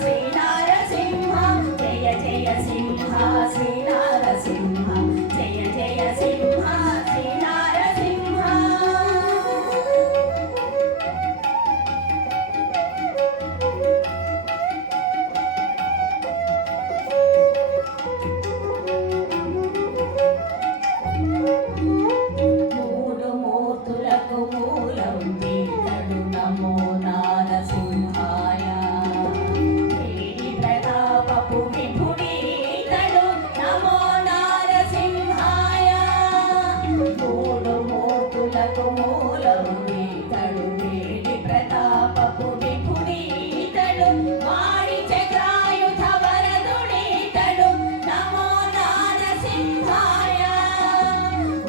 శ్రీ నారసింహ జయ జయ సింహ శ్రీ నారసింహ జయ జయ సింహ శ్రీ నారసింహ మూడు మూర్తులకు మూలం వీతడు నమో నారసింహాయ వేడి ప్రతాపపు విభుడీతడు నమో నారసింహాయ మూడు మూర్తులకు మూలం వీతడు వేడి ప్రతాపపు విభుడీతడు వాడి చక్రాయుధ వరదుడీతడు నమో నారసింహాయ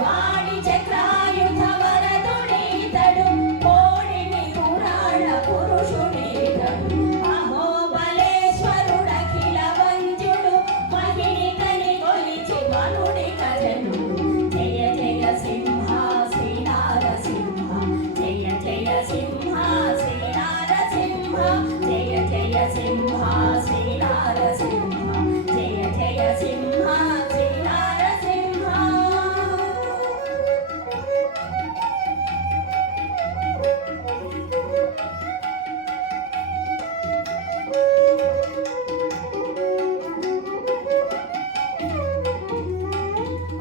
వాడి చక్రాయుధ వరదుడీతడు కోడిని పురాణ పురుషుడీతడు అహోబలేశ్వరుడఖిల వంజుడు మహిళికని కొలిచి మనుడి కజనుడు జయ జయ సింహ శ్రీ నారసింహ జయ జయ సింహ శ్రీ నారసింహ జయ జయ సింహ శ్రీ నారసింహ జయ జయ సింహ శ్రీ నారసింహ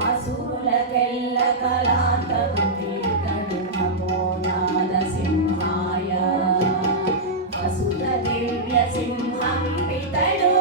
అసురులకెల్ల కళాంతకుడీతడు నమో నారసింహాయ వసుధ దివ్య సింహం పితడు